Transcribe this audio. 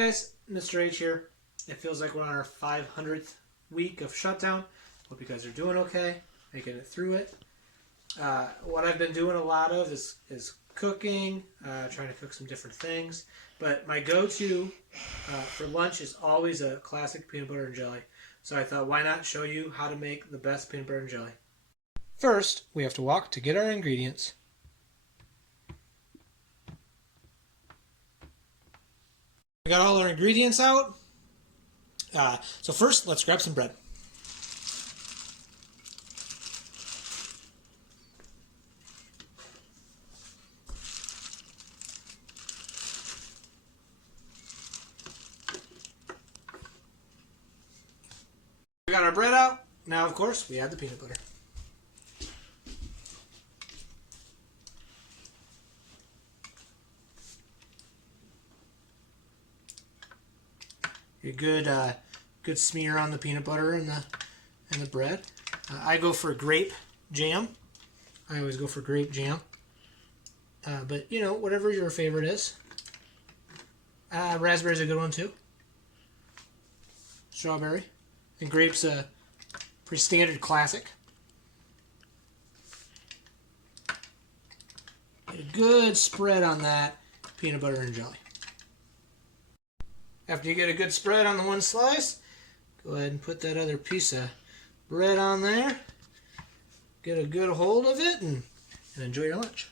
guys, Mr. H here. It feels like we're on our 500th week of shutdown. Hope you guys are doing okay, making it through it. What I've been doing a lot of is cooking, trying to cook some different things. But my go-to for lunch is always a classic peanut butter and jelly. So I thought, why not show you how to make the best peanut butter and jelly? First, we have to walk to get our ingredients. We got all our ingredients out. So first, let's grab some bread. We got our bread out. Now, of course, we add the peanut butter. A good smear on the peanut butter and the bread. I go for grape jam. I always go for grape jam. But you know, whatever your favorite is. Raspberry's a good one too. Strawberry. And grape's a pretty standard classic. Get a good spread on that peanut butter and jelly. After you get a good spread on the one slice, go ahead and put that other piece of bread on there. Get a good hold of it and enjoy your lunch.